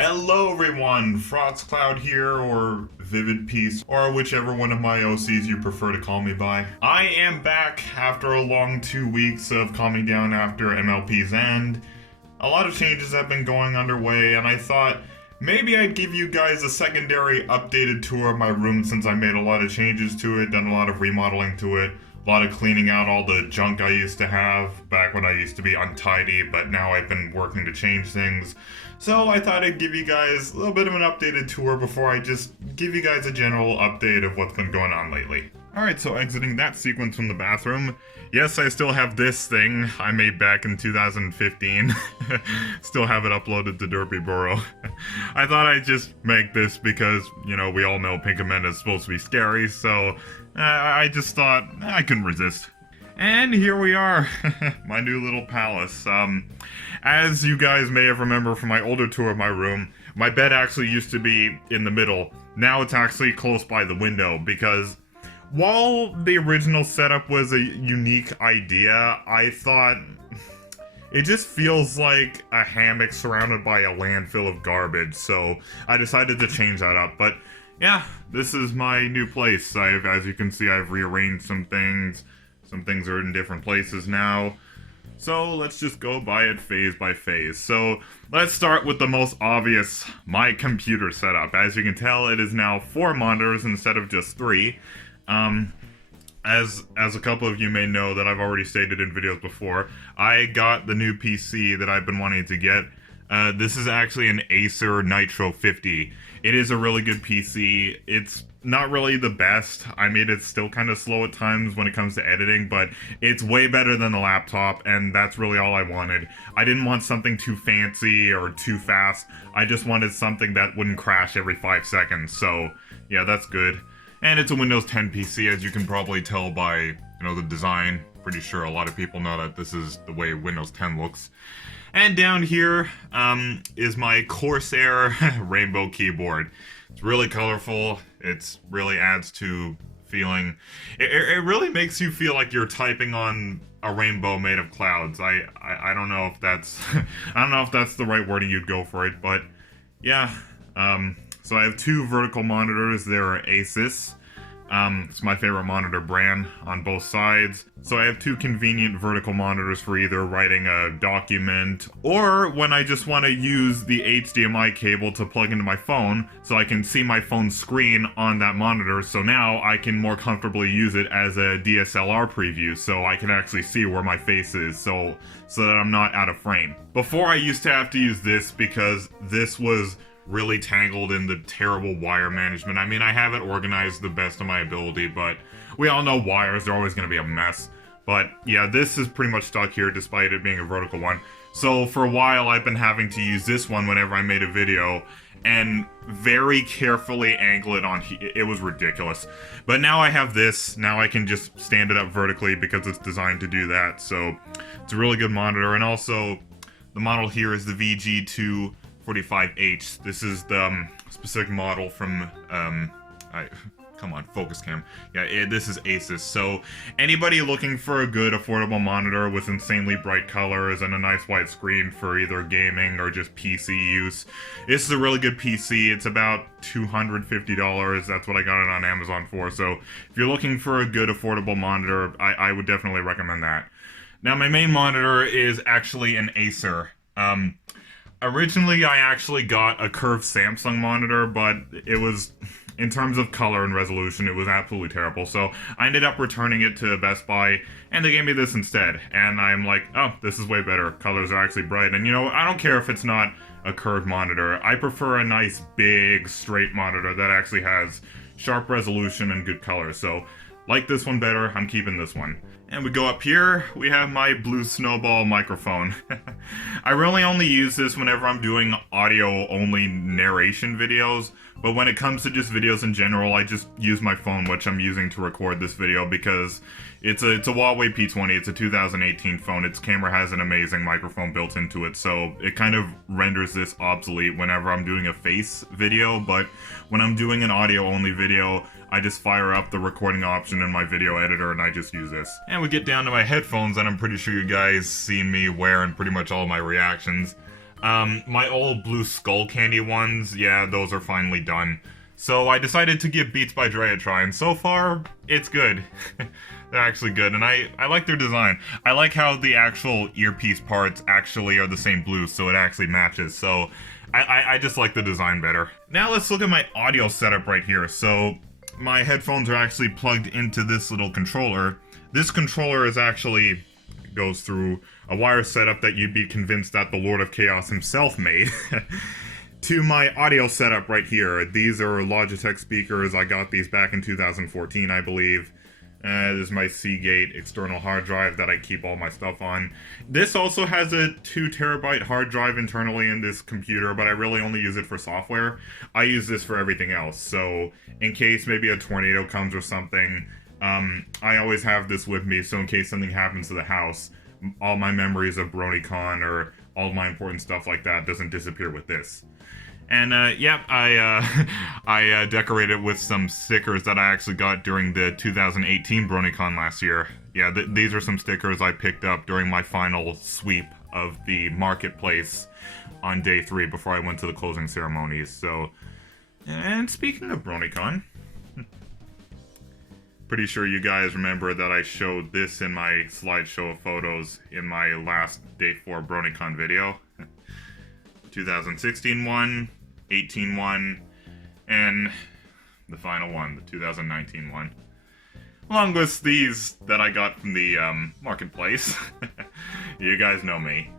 Hello everyone, Cloud here, or Vivid Peace, or whichever one of my OCs you prefer to call me by. I am back after a long 2 weeks of calming down after MLP's end. A lot of changes have been going underway, and I thought maybe I'd give you guys a secondary updated tour of my room since I made a lot of changes to it, done a lot of remodeling to it, a lot of cleaning out all the junk I used to have back when I used to be untidy, but now I've been working to change things. So I thought I'd give you guys a little bit of an updated tour before I just give you guys a general update of what's been going on lately. Alright, so exiting that sequence from the bathroom, yes, I still have this thing I made back in 2015. Still have it uploaded to Derpy Burrow. I thought I'd just make this because, you know, we all know Pink Amanda is supposed to be scary, so I just thought I couldn't resist. And here we are, my new little palace. As you guys may have remembered from my older tour of my room, my bed actually used to be in the middle. Now it's actually close by the window because while the original setup was a unique idea, I thought it just feels like a hammock surrounded by a landfill of garbage, so I decided to change that up. But yeah, this is my new place. As you can see, I've rearranged some things. Some things are in different places now. So let's just go by it phase by phase. So let's start with the most obvious, my computer setup. As you can tell, it is now 4 monitors instead of just 3. As a couple of you may know that I've already stated in videos before, I got the new PC that I've been wanting to get. This is actually an Acer Nitro 50. It is a really good PC. It's not really the best. I mean, it's still kind of slow at times when it comes to editing, but it's way better than the laptop, and that's really all I wanted. I didn't want something too fancy or too fast. I just wanted something that wouldn't crash every 5 seconds, so yeah, that's good. And it's a Windows 10 PC, as you can probably tell by, you know, the design. Pretty sure a lot of people know that this is the way Windows 10 looks. And down here is my Corsair rainbow keyboard. It's really colorful. It really adds to feeling. It really makes you feel like you're typing on a rainbow made of clouds. I don't know if that's I don't know if that's the right wording you'd go for it, but yeah. So I have 2 vertical monitors. They're Asus. It's my favorite monitor brand on both sides. So I have 2 convenient vertical monitors for either writing a document or when I just want to use the HDMI cable to plug into my phone so I can see my phone screen on that monitor. So now I can more comfortably use it as a DSLR preview so I can actually see where my face is so that I'm not out of frame. Before I used to have to use this because this was really tangled in the terrible wire management. I mean, I have it organized the best of my ability, but we all know wires are always going to be a mess. But yeah, this is pretty much stuck here despite it being a vertical one. So for a while, I've been having to use this one whenever I made a video and very carefully angle it on. It was ridiculous. But now I have this. Now I can just stand it up vertically because it's designed to do that. So it's a really good monitor. And also, the model here is the VG245H. This is the specific model from, come on, focus cam. Yeah, this is Asus. So anybody looking for a good, affordable monitor with insanely bright colors and a nice wide screen for either gaming or just PC use, this is a really good PC. It's about $250. That's what I got it on Amazon for. So if you're looking for a good, affordable monitor, I would definitely recommend that. Now, my main monitor is actually an Acer. Originally, I actually got a curved Samsung monitor, but it was, in terms of color and resolution, it was absolutely terrible. So I ended up returning it to Best Buy, and they gave me this instead. And I'm like, oh, this is way better. Colors are actually bright. And you know, I don't care if it's not a curved monitor. I prefer a nice, big, straight monitor that actually has sharp resolution and good color. So, like this one better, I'm keeping this one. And we go up here, we have my Blue Snowball microphone. I really only use this whenever I'm doing audio-only narration videos, but when it comes to just videos in general, I just use my phone, which I'm using to record this video because it's a Huawei P20, it's a 2018 phone. Its camera has an amazing microphone built into it, so it kind of renders this obsolete whenever I'm doing a face video, but when I'm doing an audio-only video, I just fire up the recording option in my video editor and I just use this. And we get down to my headphones, and I'm pretty sure you guys seen me wearing pretty much all of my reactions. My old blue skull candy ones, yeah, those are finally done. So I decided to give Beats by Dre a try, and so far, it's good. They're actually good, and I like their design. I like how the actual earpiece parts actually are the same blue, so it actually matches, so I just like the design better. Now let's look at my audio setup right here. So my headphones are actually plugged into this little controller. This controller is actually goes through a wire setup that you'd be convinced that the Lord of Chaos himself made. To my audio setup right here. These are Logitech speakers. I got these back in 2014, I believe. This is my Seagate external hard drive that I keep all my stuff on. This also has a 2 terabyte hard drive internally in this computer, but I really only use it for software. I use this for everything else, so in case maybe a tornado comes or something, I always have this with me, so in case something happens to the house, all my memories of BronyCon or all my important stuff like that doesn't disappear with this. And, yep, I decorated with some stickers that I actually got during the 2018 BronyCon last year. Yeah, these are some stickers I picked up during my final sweep of the marketplace on day 3 before I went to the closing ceremonies, so... And speaking of BronyCon... Pretty sure you guys remember that I showed this in my slideshow of photos in my last day 4 BronyCon video. 2016 one, 18 one, and the final one, the 2019 one. Along with these that I got from the marketplace. You guys know me.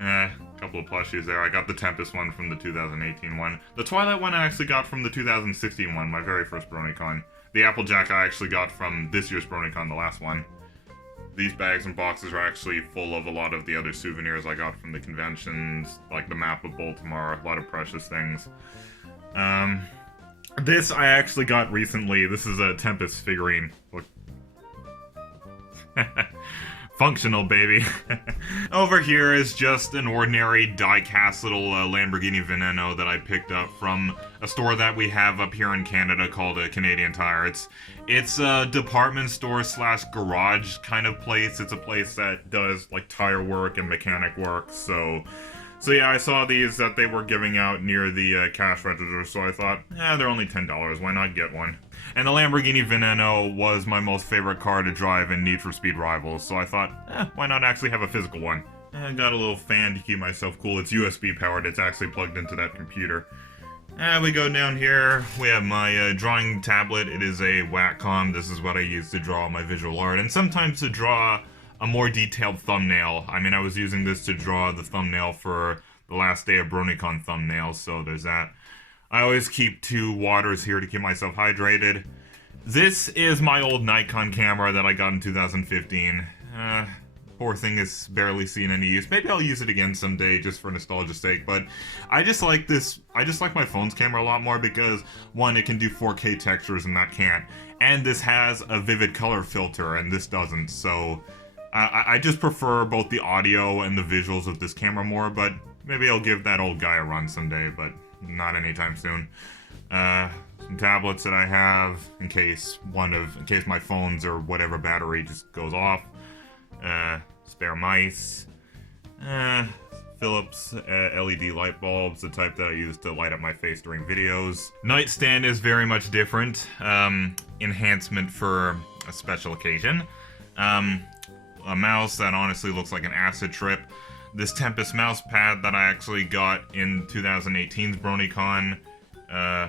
A couple of plushies there. I got the Tempest one from the 2018 one. The Twilight one I actually got from the 2016 one, my very first BronyCon. The Applejack I actually got from this year's BronyCon, the last one. These bags and boxes are actually full of a lot of the other souvenirs I got from the conventions, like the map of Baltimore, a lot of precious things. This I actually got recently. This is a Tempest figurine. Look. Functional, baby. Over here is just an ordinary die-cast little Lamborghini Veneno that I picked up from a store that we have up here in Canada called Canadian Tire. It's a department store slash garage kind of place. It's a place that does like tire work and mechanic work. So yeah, I saw these that they were giving out near the cash register, so I thought, they're only $10, why not get one? And the Lamborghini Veneno was my most favorite car to drive in Need for Speed Rivals, so I thought, why not actually have a physical one? I got a little fan to keep myself cool. It's USB powered, it's actually plugged into that computer. We go down here, we have my drawing tablet. It is a Wacom. This is what I use to draw my visual art, and sometimes to draw a more detailed thumbnail. I mean, I was using this to draw the thumbnail for the last day of BronyCon thumbnail, so there's that. I always keep 2 waters here to keep myself hydrated. This is my old Nikon camera that I got in 2015. Poor thing is barely seen any use. Maybe I'll use it again someday just for nostalgia's sake, but I just like this. I just like my phone's camera a lot more because, one, it can do 4K textures and that can't. And this has a vivid color filter and this doesn't, so I just prefer both the audio and the visuals of this camera more, but maybe I'll give that old guy a run someday, but not anytime soon. Some tablets that I have in case my phone's or whatever battery just goes off. Spare mice. Philips LED light bulbs, the type that I use to light up my face during videos. Nightstand is very much different. Enhancement for a special occasion. A mouse that honestly looks like an acid trip. This Tempest mouse pad that I actually got in 2018's BronyCon.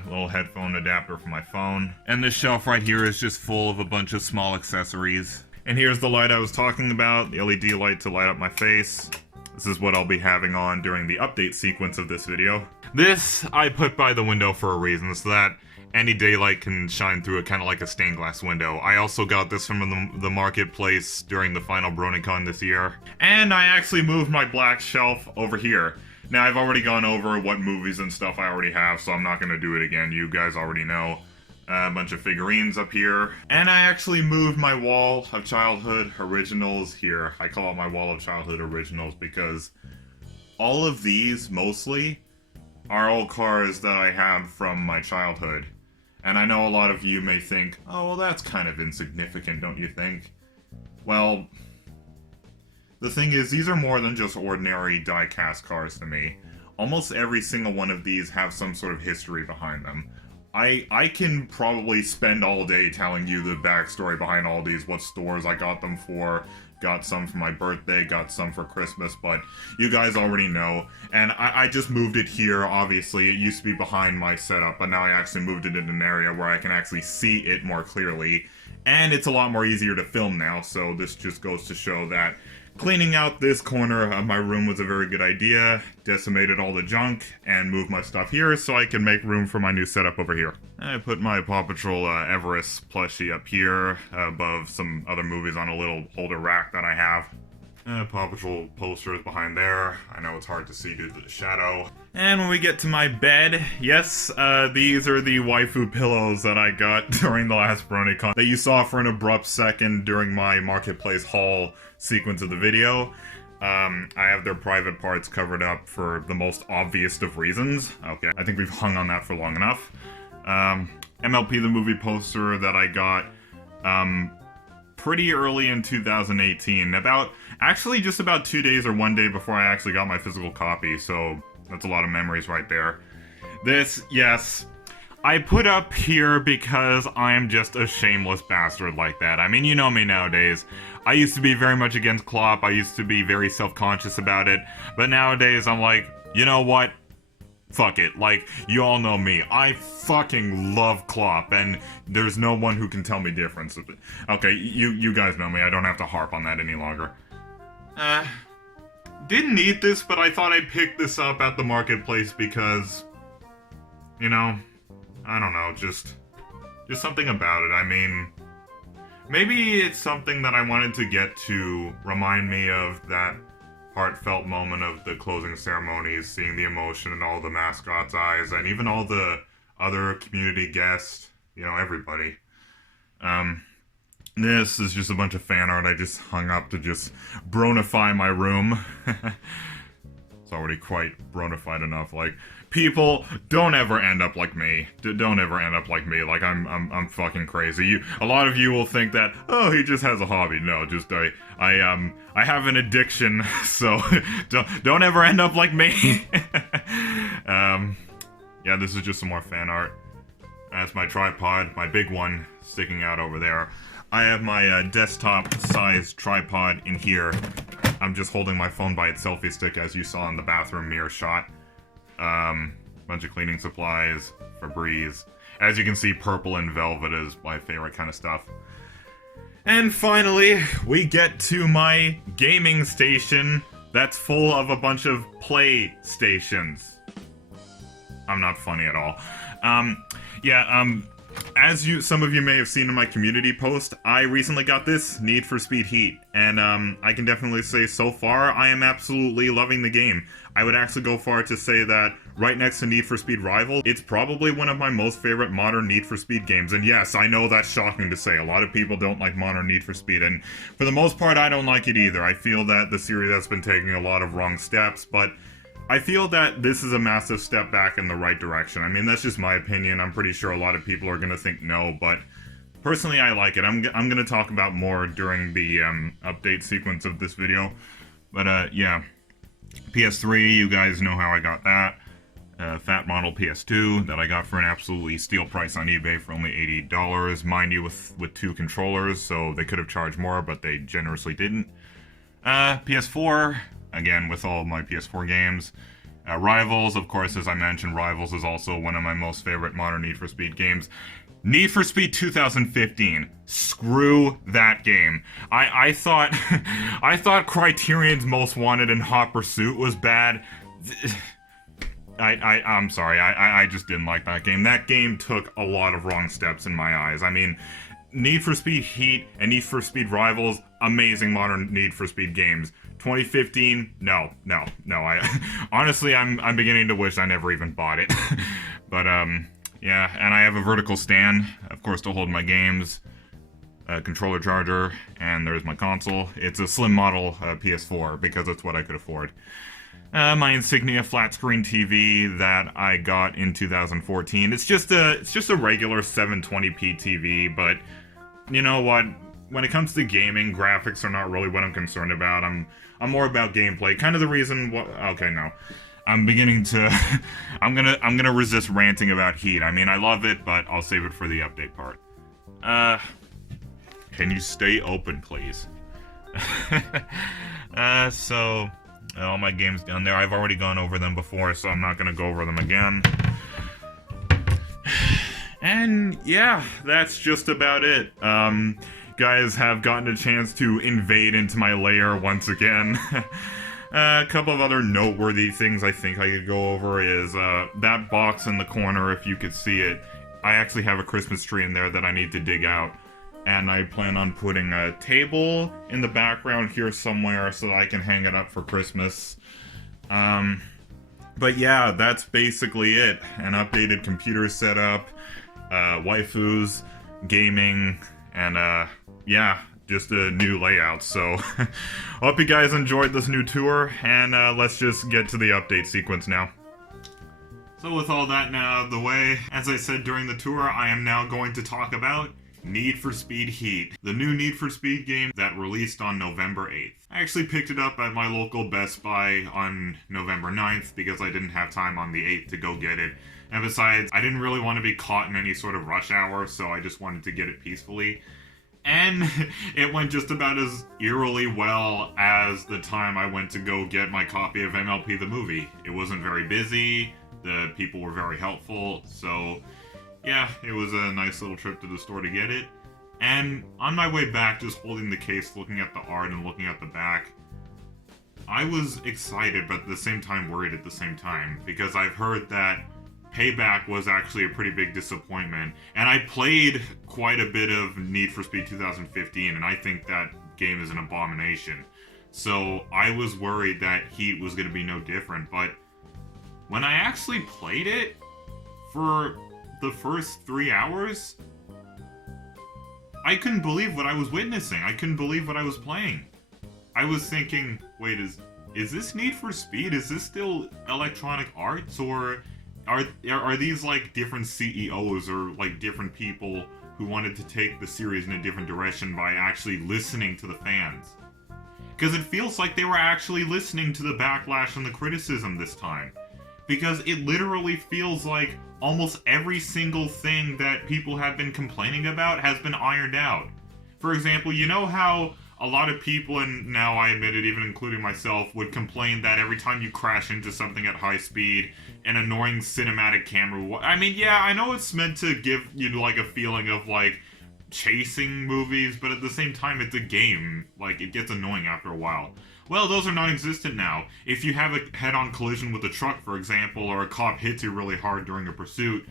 Little headphone adapter for my phone. And this shelf right here is just full of a bunch of small accessories. And here's the light I was talking about, the LED light to light up my face. This is what I'll be having on during the update sequence of this video. This I put by the window for a reason, so that any daylight can shine through it, kind of like a stained glass window. I also got this from the marketplace during the final BronyCon this year. And I actually moved my black shelf over here. Now, I've already gone over what movies and stuff I already have, so I'm not going to do it again. You guys already know. A bunch of figurines up here. And I actually moved my wall of childhood originals here. I call it my wall of childhood originals because all of these, mostly, are all cars that I have from my childhood. And I know a lot of you may think, oh, well, that's kind of insignificant, don't you think? Well, The thing is, these are more than just ordinary die-cast cars to me. Almost every single one of these have some sort of history behind them. I can probably spend all day telling you the backstory behind all these, what stores I got them for, got some for my birthday, got some for Christmas, but you guys already know. And I just moved it here, obviously. It used to be behind my setup, but now I actually moved it in an area where I can actually see it more clearly. And it's a lot more easier to film now, so this just goes to show that cleaning out this corner of my room was a very good idea, decimated all the junk, and moved my stuff here so I can make room for my new setup over here. I put my Paw Patrol Everest plushie up here, above some other movies on a little holder rack that I have. Paw Patrol posters behind there. I know it's hard to see due to the shadow. And when we get to my bed, yes, these are the waifu pillows that I got during the last BronyCon that you saw for an abrupt second during my Marketplace haul sequence of the video. I have their private parts covered up for the most obvious of reasons. Okay, I think we've hung on that for long enough. MLP the movie poster that I got, pretty early in 2018, actually just about 2 days or 1 day before I actually got my physical copy, so that's a lot of memories right there. This, yes, I put up here because I am just a shameless bastard like that. I mean, you know me nowadays. I used to be very much against Klopp, I used to be very self-conscious about it, but nowadays I'm like, you know what? Fuck it. Like, you all know me. I fucking love Klopp, and there's no one who can tell me difference. Okay, you guys know me. I don't have to harp on that any longer. Didn't need this, but I thought I'd pick this up at the Marketplace because, you know, I don't know, just something about it. I mean, maybe it's something that I wanted to get to remind me of that heartfelt moment of the closing ceremonies, seeing the emotion in all the mascots' eyes, and even all the other community guests, you know, everybody. This is just a bunch of fan art I just hung up to just bronify my room. It's already quite bronified enough. Like, people, don't ever end up like me. Don't ever end up like me. Like, I'm fucking crazy. A lot of you will think that, oh, he just has a hobby. No, just I have an addiction, so don't ever end up like me. Yeah, this is just some more fan art. That's my tripod, my big one, sticking out over there. I have my desktop-sized tripod in here. I'm just holding my phone by its selfie stick, as you saw in the bathroom mirror shot. Bunch of cleaning supplies, Febreze. As you can see, purple and velvet is my favorite kind of stuff. And finally, we get to my gaming station that's full of a bunch of PlayStations. I'm not funny at all. As some of you may have seen in my community post, I recently got this, Need for Speed Heat, and I can definitely say so far I am absolutely loving the game. I would actually go far to say that right next to Need for Speed Rivals, it's probably one of my most favorite modern Need for Speed games, and yes, I know that's shocking to say. A lot of people don't like modern Need for Speed, and for the most part I don't like it either. I feel that the series has been taking a lot of wrong steps, but I feel that this is a massive step back in the right direction. I mean, that's just my opinion. I'm pretty sure a lot of people are gonna think no, but personally, I like it. I'm gonna talk about more during the update sequence of this video. But yeah, PS3, you guys know how I got that. Fat model PS2 that I got for an absolutely steal price on eBay for only $80. Mind you, with two controllers, so they could have charged more, but they generously didn't. PS4. Again, with all of my PS4 games. Rivals, of course, as I mentioned, Rivals is also one of my most favorite modern Need for Speed games. Need for Speed 2015. Screw that game. I thought I thought Criterion's Most Wanted and Hot Pursuit was bad. I'm sorry, I just didn't like that game. That game took a lot of wrong steps in my eyes. I mean, Need for Speed Heat and Need for Speed Rivals, amazing modern Need for Speed games. 2015, no. Honestly, I'm beginning to wish I never even bought it. But, yeah, and I have a vertical stand, of course, to hold my games, a controller charger, and there's my console. It's a slim model PS4, because that's what I could afford. My Insignia flat screen TV that I got in 2014. It's just a regular 720p TV, but you know what? when it comes to gaming, graphics are not really what I'm concerned about. I'm more about gameplay. Kind of the reason okay, no. I'm beginning to I'm gonna resist ranting about Heat. I mean, I love it, but I'll save it for the update part. Can you stay open, please? So all my games down there, I've already gone over them before, so I'm not gonna go over them again. And yeah, that's just about it. Guys have gotten a chance to invade into my lair once again. A couple of other noteworthy things I think I could go over is that box in the corner, if you could see it. I actually have a Christmas tree in there that I need to dig out. And I plan on putting a table in the background here somewhere so that I can hang it up for Christmas. But yeah, that's basically it. An updated computer setup, waifus, gaming, and yeah, just a new layout. So hope you guys enjoyed this new tour, and let's just get to the update sequence now. So with all that now out of the way, as I said during the tour, I am now going to talk about Need for Speed Heat, the new Need for Speed game that released on November 8th. I actually picked it up at my local Best Buy on November 9th because I didn't have time on the 8th to go get it. And besides, I didn't really want to be caught in any sort of rush hour, so I just wanted to get it peacefully. And it went just about as eerily well as the time I went to go get my copy of MLP the movie. It wasn't very busy, the people were very helpful, so yeah, it was a nice little trip to the store to get it. And on my way back, just holding the case, looking at the art and looking at the back, I was excited, but at the same time worried at the same time, because I've heard that Payback was actually a pretty big disappointment. And I played quite a bit of Need for Speed 2015, and I think that game is an abomination. So I was worried that Heat was going to be no different, but when I actually played it for the first 3 hours, I couldn't believe what I was witnessing. I couldn't believe what I was playing. I was thinking, wait, is this Need for Speed? Is this still Electronic Arts, or are these like different CEOs or like different people who wanted to take the series in a different direction by actually listening to the fans? Because it feels like they were actually listening to the backlash and the criticism this time. Because it literally feels like almost every single thing that people have been complaining about has been ironed out. For example, you know how a lot of people, and now I admit it, even including myself, would complain that every time you crash into something at high speed, an annoying cinematic camera... I mean, yeah, I know it's meant to give you, like, a feeling of, like, chasing movies, but at the same time, it's a game. Like, it gets annoying after a while. Well, those are non-existent now. If you have a head-on collision with a truck, for example, or a cop hits you really hard during a pursuit,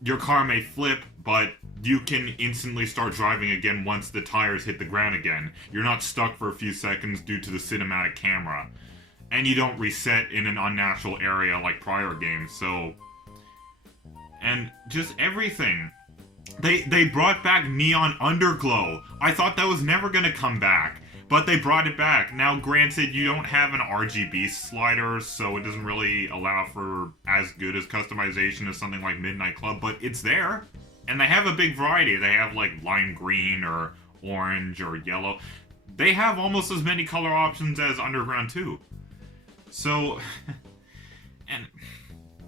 your car may flip, but you can instantly start driving again once the tires hit the ground again. You're not stuck for a few seconds due to the cinematic camera. And you don't reset in an unnatural area like prior games, so... And just everything. They brought back Neon Underglow. I thought that was never gonna come back, but they brought it back. Now, granted, you don't have an RGB slider, so it doesn't really allow for as good as customization as something like Midnight Club, but it's there. And they have a big variety. They have, like, lime green or orange or yellow. They have almost as many color options as Underground 2. So, and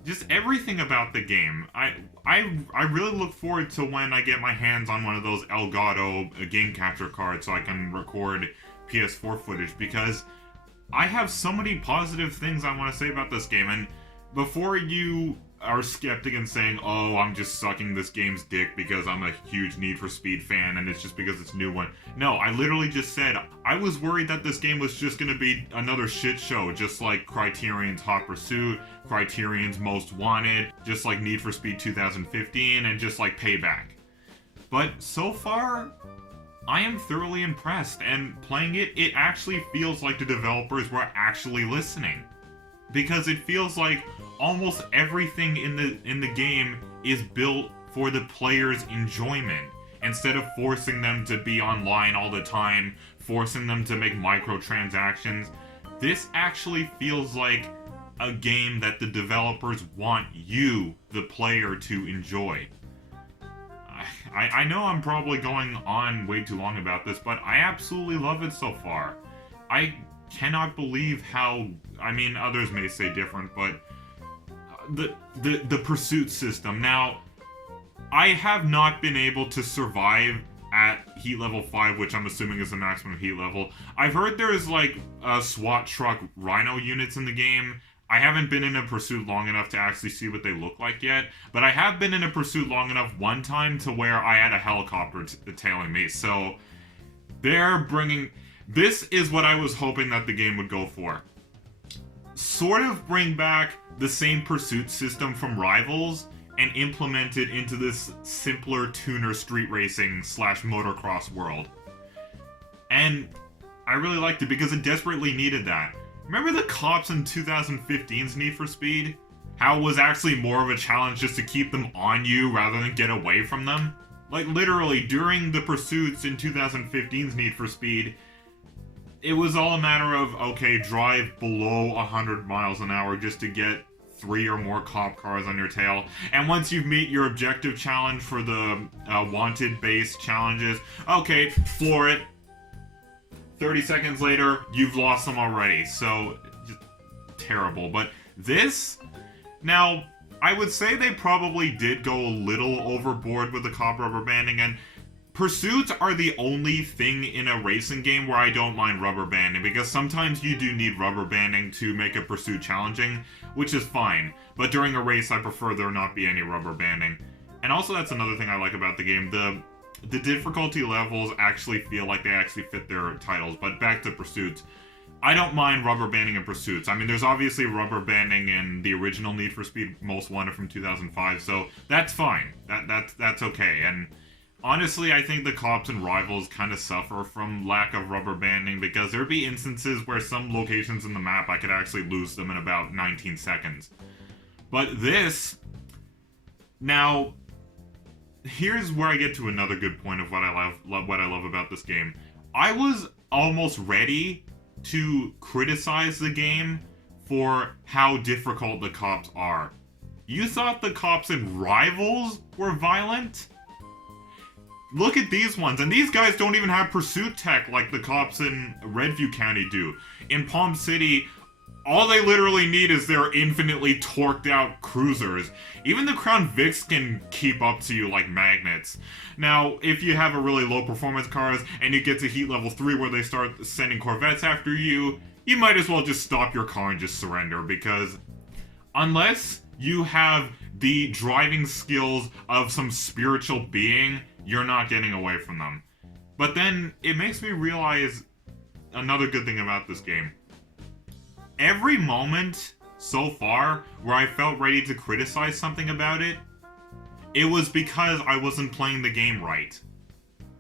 just everything about the game. I really look forward to when I get my hands on one of those Elgato game capture cards so I can record PS4 footage, because I have so many positive things I want to say about this game. And before you are skeptic and saying, oh, I'm just sucking this game's dick because I'm a huge Need for Speed fan and it's just because it's a new one. No, I literally just said I was worried that this game was just going to be another shit show, just like Criterion's Hot Pursuit, Criterion's Most Wanted, just like Need for Speed 2015, and just like Payback. But so far, I am thoroughly impressed, and playing it, it actually feels like the developers were actually listening. Because it feels like almost everything in the game is built for the player's enjoyment, instead of forcing them to be online all the time, forcing them to make microtransactions. This actually feels like a game that the developers want you, the player, to enjoy. I know I'm probably going on way too long about this, but I absolutely love it so far. I cannot believe how, I mean, others may say different, but the pursuit system. Now, I have not been able to survive at heat level 5, which I'm assuming is the maximum heat level. I've heard there's like SWAT truck rhino units in the game. I haven't been in a pursuit long enough to actually see what they look like yet, but I have been in a pursuit long enough one time to where I had a helicopter tailing me. So they're bringing, this is what I was hoping that the game would go for. Sort of bring back the same pursuit system from Rivals and implement it into this simpler tuner street racing / motocross world. And I really liked it because it desperately needed that. Remember the cops in 2015's Need for Speed? How it was actually more of a challenge just to keep them on you rather than get away from them? Like literally, during the pursuits in 2015's Need for Speed, it was all a matter of, okay, drive below 100 miles an hour just to get 3 or more cop cars on your tail. And once you meet your objective challenge for the wanted-based challenges, okay, floor it. 30 seconds later, you've lost them already. So, just terrible. But this, now, I would say they probably did go a little overboard with the cop rubber banding, and pursuits are the only thing in a racing game where I don't mind rubber banding, because sometimes you do need rubber banding to make a pursuit challenging, which is fine. But during a race, I prefer there not be any rubber banding. And also, that's another thing I like about the game. The difficulty levels actually feel like they actually fit their titles. But back to pursuits. I don't mind rubber banding in pursuits. I mean, there's obviously rubber banding in the original Need for Speed Most Wanted from 2005, so that's fine. That's okay. And honestly, I think the cops and Rivals kind of suffer from lack of rubber banding, because there'd be instances where some locations in the map I could actually lose them in about 19 seconds. But this, now, here's where I get to another good point of what I love about this game. I was almost ready to criticize the game for how difficult the cops are. You thought the cops in Rivals were violent? Look at these ones, and these guys don't even have pursuit tech like the cops in Redview County do. In Palm City, all they literally need is their infinitely torqued out cruisers. Even the Crown Vics can keep up to you like magnets. Now, if you have a really low performance cars and you get to heat level 3 where they start sending Corvettes after you, you might as well just stop your car and just surrender, because unless you have the driving skills of some spiritual being, you're not getting away from them. But then it makes me realize another good thing about this game. Every moment so far where I felt ready to criticize something about it, it was because I wasn't playing the game right.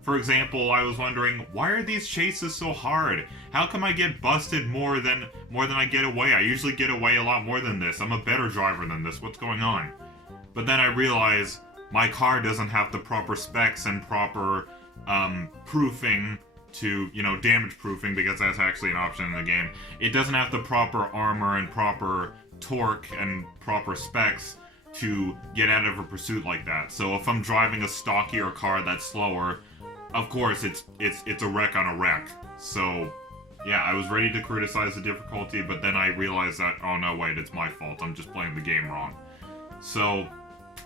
For example, I was wondering, why are these chases so hard? How come I get busted more than I get away? I usually get away a lot more than this. I'm a better driver than this. What's going on? But then I realized my car doesn't have the proper specs and proper proofing to, damage proofing, because that's actually an option in the game. It doesn't have the proper armor and proper torque and proper specs to get out of a pursuit like that. So if I'm driving a stockier car that's slower, of course it's a wreck on a wreck. So yeah, I was ready to criticize the difficulty, but then I realized that, oh no, wait, it's my fault. I'm just playing the game wrong. So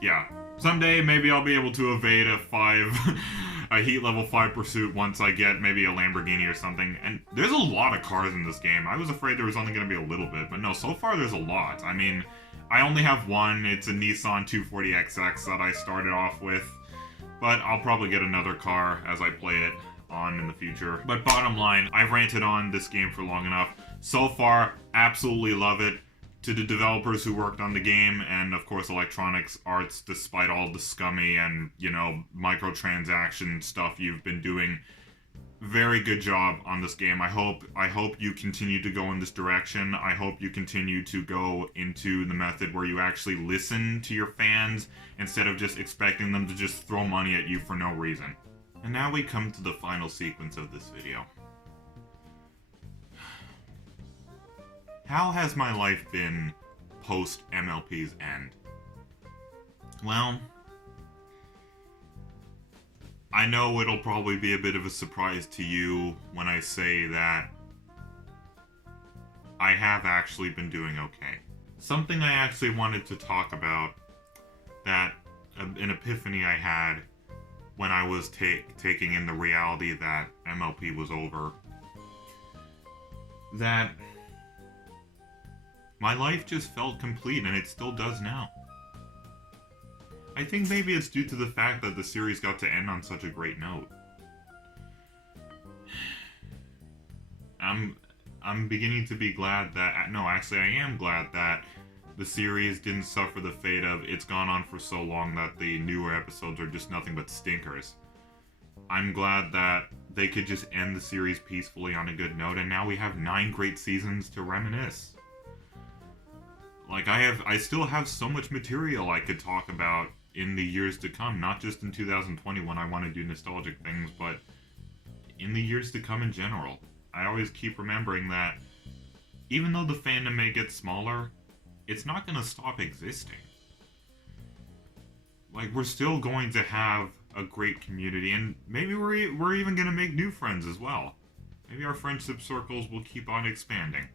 yeah, someday maybe I'll be able to evade a heat level 5 pursuit once I get maybe a Lamborghini or something. And there's a lot of cars in this game. I was afraid there was only going to be a little bit, but no, so far there's a lot. I mean, I only have one. It's a Nissan 240XX that I started off with, but I'll probably get another car as I play it on in the future. But bottom line, I've ranted on this game for long enough. So far, absolutely love it. To the developers who worked on the game, and of course Electronics Arts, despite all the scummy and, microtransaction stuff you've been doing, very good job on this game. I hope you continue to go in this direction. I hope you continue to go into the method where you actually listen to your fans instead of just expecting them to just throw money at you for no reason. And now we come to the final sequence of this video. How has my life been post MLP's end? Well, I know it'll probably be a bit of a surprise to you when I say that I have actually been doing okay. Something I actually wanted to talk about, that an epiphany I had when I was taking in the reality that MLP was over, that my life just felt complete, and it still does now. I think maybe it's due to the fact that the series got to end on such a great note. I'm beginning to be glad that, no, actually I am glad that the series didn't suffer the fate of it's gone on for so long that the newer episodes are just nothing but stinkers. I'm glad that they could just end the series peacefully on a good note, and now we have 9 great seasons to reminisce. Like, I still have so much material I could talk about in the years to come, not just in 2020 when I want to do nostalgic things, but in the years to come in general. I always keep remembering that even though the fandom may get smaller, it's not going to stop existing. Like, we're still going to have a great community, and maybe we're even going to make new friends as well. Maybe our friendship circles will keep on expanding.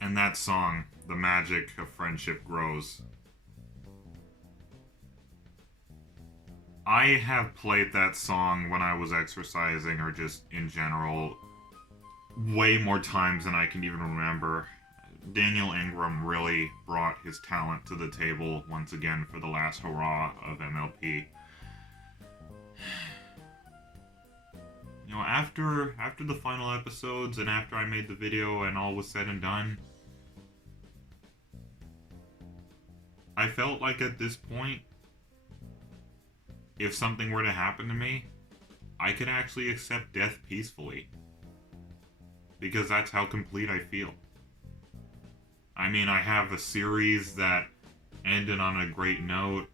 And that song, The Magic of Friendship Grows. I have played that song when I was exercising, or just in general, way more times than I can even remember. Daniel Ingram really brought his talent to the table once again for the last hurrah of MLP. You know, after the final episodes and after I made the video and all was said and done, I felt like at this point, if something were to happen to me, I could actually accept death peacefully. Because that's how complete I feel. I mean, I have a series that ended on a great note.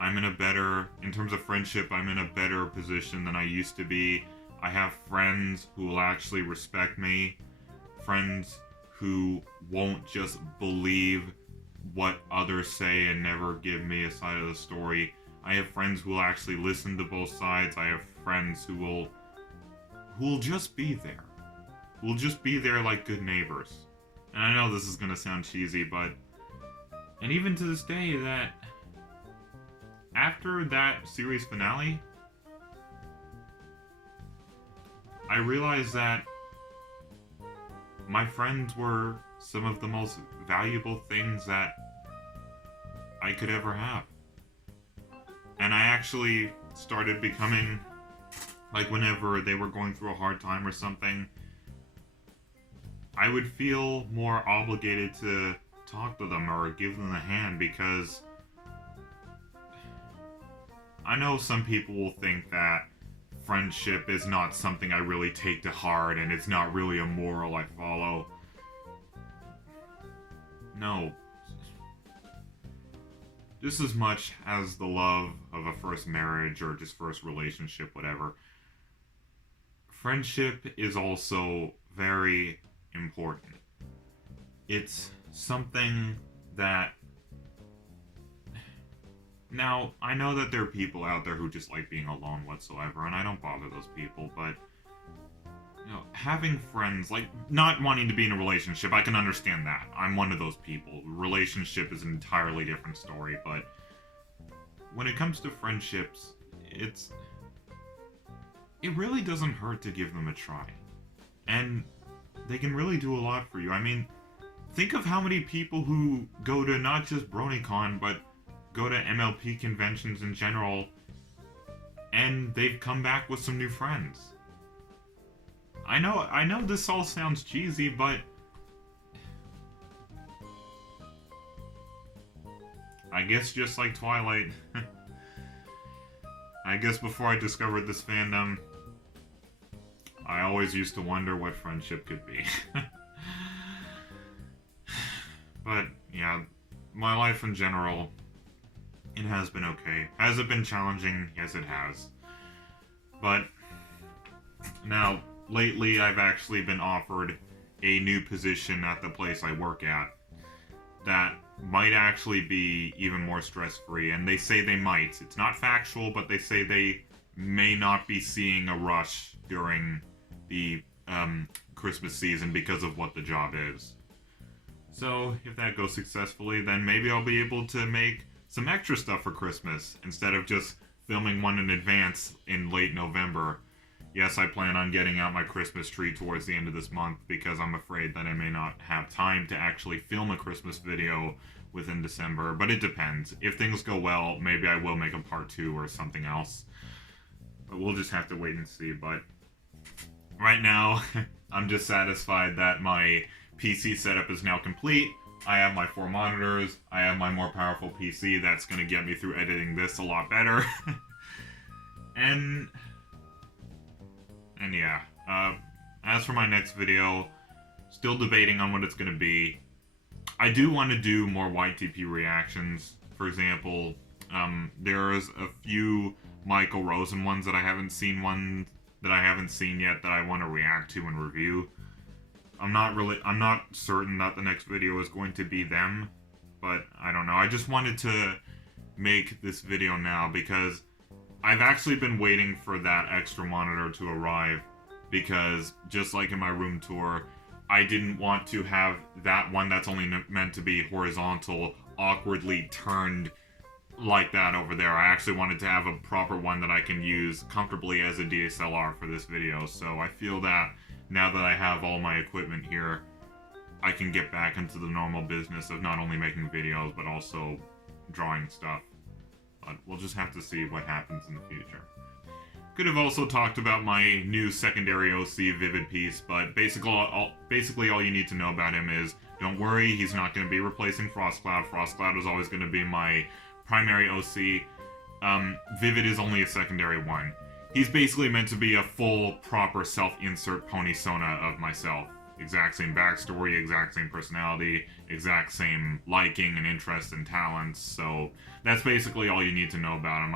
In terms of friendship, I'm in a better position than I used to be. I have friends who will actually respect me. Friends who won't just believe what others say and never give me a side of the story. I have friends who will actually listen to both sides. I have friends who will just be there. Who will just be there like good neighbors. And I know this is gonna sound cheesy, and even to this day, that after that series finale, I realized that my friends were some of the most valuable things that I could ever have. And I actually started becoming, like, whenever they were going through a hard time or something, I would feel more obligated to talk to them or give them a hand, because I know some people will think that friendship is not something I really take to heart and it's not really a moral I follow. No. Just as much as the love of a first marriage or just first relationship, whatever, friendship is also very important. It's something that... Now, I know that there are people out there who just like being alone whatsoever, and I don't bother those people, but, you know, having friends, like, not wanting to be in a relationship, I can understand that. I'm one of those people. Relationship is an entirely different story, but when it comes to friendships, it really doesn't hurt to give them a try. And they can really do a lot for you. I mean, think of how many people who go to not just BronyCon, but go to MLP conventions in general, and they've come back with some new friends. I know this all sounds cheesy, but I guess just like Twilight, I guess before I discovered this fandom, I always used to wonder what friendship could be. But, yeah, my life in general, it has been okay. Has it been challenging? Yes, it has. But now, lately, I've actually been offered a new position at the place I work at that might actually be even more stress-free. And they say they might. It's not factual, but they say they may not be seeing a rush during the Christmas season because of what the job is. So if that goes successfully, then maybe I'll be able to make some extra stuff for Christmas instead of just filming one in advance in late November. Yes, I plan on getting out my Christmas tree towards the end of this month because I'm afraid that I may not have time to actually film a Christmas video within December, but it depends. If things go well, maybe I will make a part 2 or something else. But we'll just have to wait and see. But right now, I'm just satisfied that my PC setup is now complete. I have my 4 monitors. I have my more powerful PC that's going to get me through editing this a lot better. And yeah, as for my next video, still debating on what it's going to be. I do want to do more YTP reactions. For example, there's a few Michael Rosen ones that I haven't seen yet that I want to react to and review. I'm not certain that the next video is going to be them, but I don't know. I just wanted to make this video now because I've actually been waiting for that extra monitor to arrive, because just like in my room tour, I didn't want to have that one that's only meant to be horizontal awkwardly turned like that over there. I actually wanted to have a proper one that I can use comfortably as a DSLR for this video, so I feel that now that I have all my equipment here, I can get back into the normal business of not only making videos, but also drawing stuff. But we'll just have to see what happens in the future. Could have also talked about my new secondary OC Vivid piece, but basically all you need to know about him is, don't worry, he's not going to be replacing Frostcloud. Frostcloud is always going to be my primary OC. Vivid is only a secondary one. He's basically meant to be a full, proper self-insert pony-sona of myself. Exact same backstory, exact same personality, exact same liking and interests and talents, so that's basically all you need to know about him.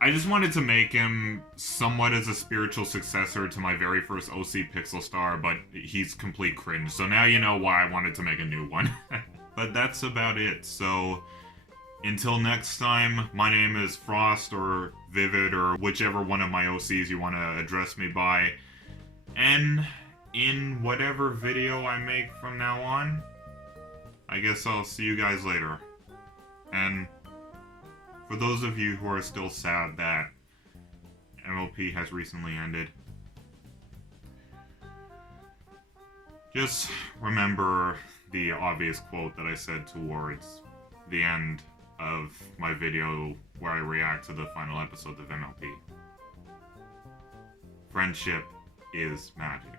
I just wanted to make him somewhat as a spiritual successor to my very first OC Pixel Star, but he's complete cringe, so now you know why I wanted to make a new one. But that's about it, so until next time, my name is Frost or Vivid or whichever one of my OCs you want to address me by, and in whatever video I make from now on, I guess I'll see you guys later. And for those of you who are still sad that MLP has recently ended, just remember the obvious quote that I said towards the end of my video where I react to the final episode of MLP. Friendship is magic.